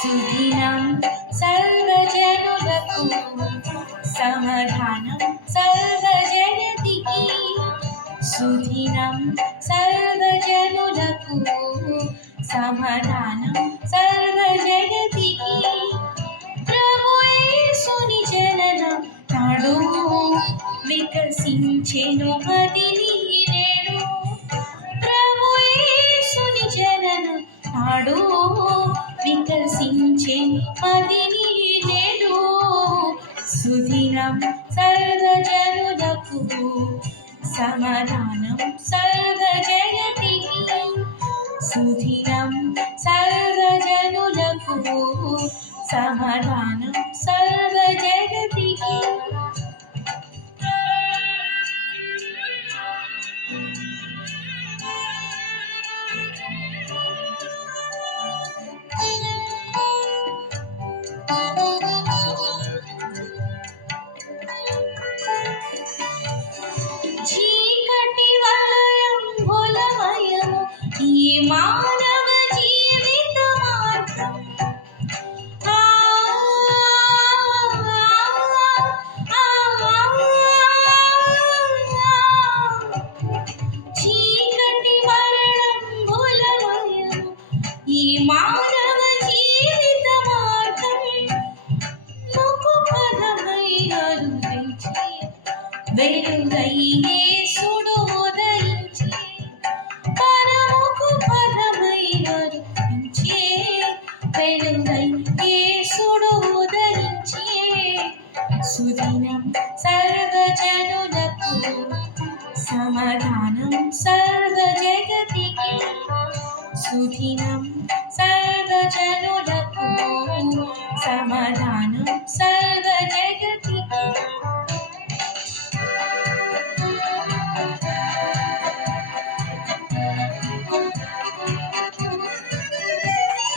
సుదినం సర్వజనులకు సమాధానం సర్వజగతికి. సుదినం సర్వజనులకు సమాధానం సర్వజగతికి. ప్రభు యేసుని జననం నాడు వికసించెను మదిని నేడు. ప్రభు యేసుని జననం నాడు వికసించెను మదిని నేడు. సుదినం సర్వజనులకు సమాధానం సర్వజగతికి. సుదినం సర్వజనులకు సమాధానం సర్వజగతికి. చీకటి వలయం భులమయము ఈ మానవ జీవిత మార్గం. చీకటి వలయం భులమయము ఈ మానవ జీవిత మార్గం. ముఖపదమై అరుదించే వెలుగై యేసుడు ఉదయించే. పరముకు పదమై అరుదించే వెలుగై యేసుడు ఉదయించే. సుదినం సర్వజనులకు సమాధానం సర్వజగతికి. సుదినం సర్వజనులకు సమాధానం సర్వజగతికి.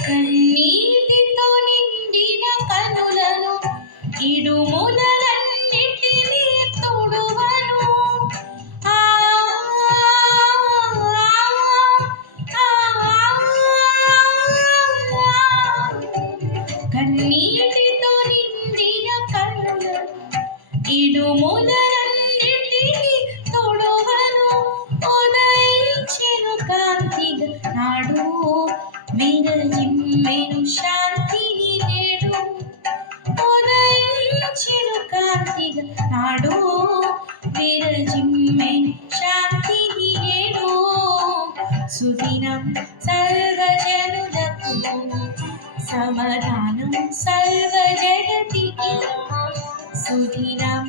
కన్నీటితో నిండిన కనులను ఇడుములన్నిటినీ తుడువను. కన్నీటితో నిండిన కనులను ఇడుములన్నిటినీ తుడువను. ఉదయించెను కాంతిగా నాడు విరజిమ్మెను శాంతిని నేడు. ఉదయించెను కాంతిగా నాడు విరజిమ్మెను శాంతిని నేడు. సుదినం సర్వజనులకు సమాధానం సర్వజగతికి. సుదినం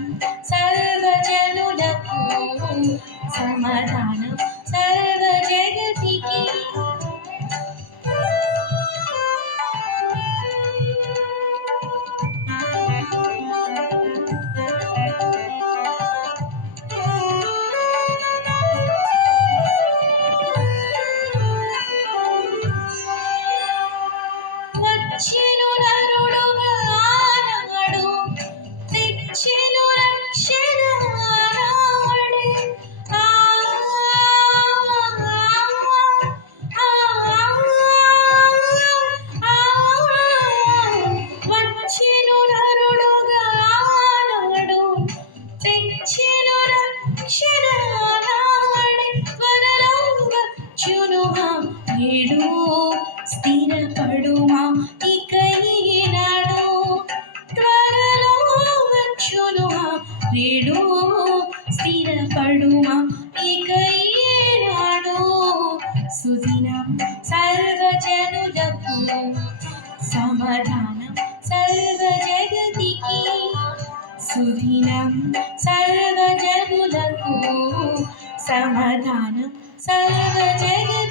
సర్వజనులకు సమాధానం సర్వజగతికి. వచ్చెను నరుడుగా ఆనాడు, తెచ్చెను రక్షణ ఆనాడే. వచ్చెను నరుడుగా ఆనాడు, తెచ్చెను రక్షణ ఆనాడే. త్వరలో వచ్చునుగా నేడు స్థిరపడుమా ఇక ఈనాడు. త్వరలో వచ్చునుమా నేడు స్థిరపడుమా ఇక ఈనాడు. సుదినం సర్వజనులకు సమాధానం సర్వజగతికి. సుదినం సర్వజనులకు సమాధానం సర్వజగతికి.